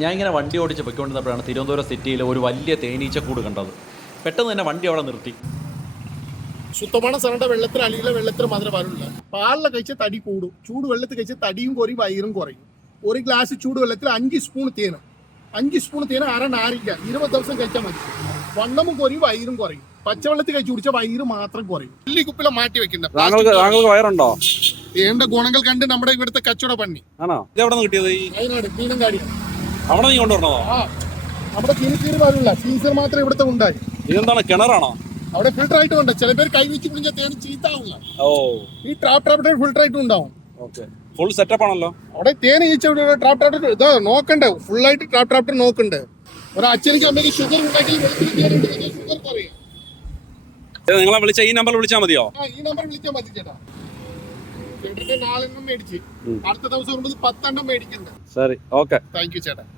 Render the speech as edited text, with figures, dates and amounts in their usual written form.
ഞാൻ ഇങ്ങനെ വണ്ടി ഓടിച്ച് പൊയ്ക്കൊണ്ടിരുന്നപ്പോഴാണ് തിരുവനന്തപുരം സിറ്റിയിൽ ഒരു വലിയ തേനീച്ചക്കൂട് കണ്ടത്. പെട്ടെന്ന് തന്നെ വണ്ടി അവിടെ നിർത്തി. சுத்தமான சரண்டை வெள்ளத்தில் அழியில வெள்ளத்தில் மதுரை வரல. பாலில் കഴിച്ച തടി കൂടും, ചൂട് വെള്ളത്തിൽ കഴിച്ച തടിയും കുറയും, വയറും കുറയും. ഒരു ഗ്ലാസ് ചൂട് വെള്ളത്തിൽ 5 സ്പൂൺ തേന്, 5 സ്പൂൺ തേന് അര നാരിക 20 ദിവസം കഴിച്ചാൽ മതി. വണ്ണമും കുറയും, വയറും കുറയും. പച്ചവെള്ളത്തിൽ കഴിച്ച് കുടിച്ചാൽ വയറ് മാത്രം കുറയും. വലിയ കുപ്പില മാറ്റി വെക്കണ്ട. വയറുണ്ടോ? ഏണ്ട ഗുണങ്ങൾ കണ്ട് നമ്മുടെ ഇവിടുത്തെ കച്ചവടം പണി. ആണോ? ഇതെവിടെ നിന്ന് കിട്ടിയത്? വയനാട് മീനങ്കാടിയാണ്. അവിടെ നീ കൊണ്ടുവരണോ? നമ്മുടെ കിണി വരില്ല, സീസൺ മാത്രം ഇവിടുത്തെ ഉണ്ടായി. ഇതെന്താണ്, കിണറാണോ? അവിടെ ഫിൽട്ടർ ആയിട്ട് ഉണ്ട്. ചില പേര് കൈ വെച്ച് കുടിഞ്ഞ തേന് ചീത്താവില്ല. ഓ, ഈ ട്രാപ്പ് ഫിൽട്ടർ ആയിട്ട് ഉണ്ടാവും. ഓക്കെ, ഫുൾ സെറ്റപ്പ് ആണല്ലോ. അവിടെ തേന് ട്രാപ്പ് ഇതാ നോക്കണ്ടേ, ഫുൾ ആയിട്ട് ട്രാപ്പ് നോക്കണ്ടേ. ഒരു അച്ഛനിക്ക് അമ്മയ്ക്ക് ഷുഗർ ഉണ്ടെങ്കിൽ ഷുഗർ കുറയും. നിങ്ങളെ വിളിച്ച ഈ നമ്പർ വിളിച്ചാൽ മതിയോ? ഈ നമ്പർ വിളിച്ചാൽ മതി ചേട്ടാ. ചേട്ടന്റെ 4 എണ്ണം മേടിച്ച് അടുത്ത ദിവസം വരുമ്പോൾ 10 എണ്ണം മേടിക്കണ്ടേ. ശരി, ഓക്കെ, താങ്ക് യു ചേട്ടാ.